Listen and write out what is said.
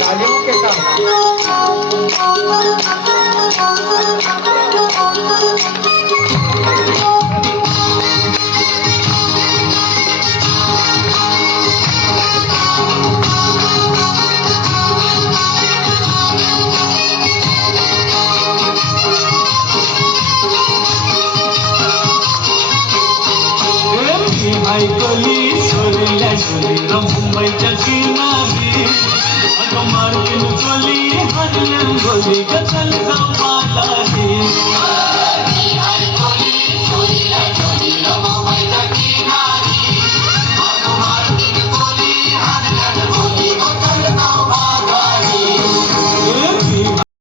तालियों के गली सोरीला सोरीला मुंबईच्या किनारी अगं मार्किन गली हरल्या गली गचल जाऊ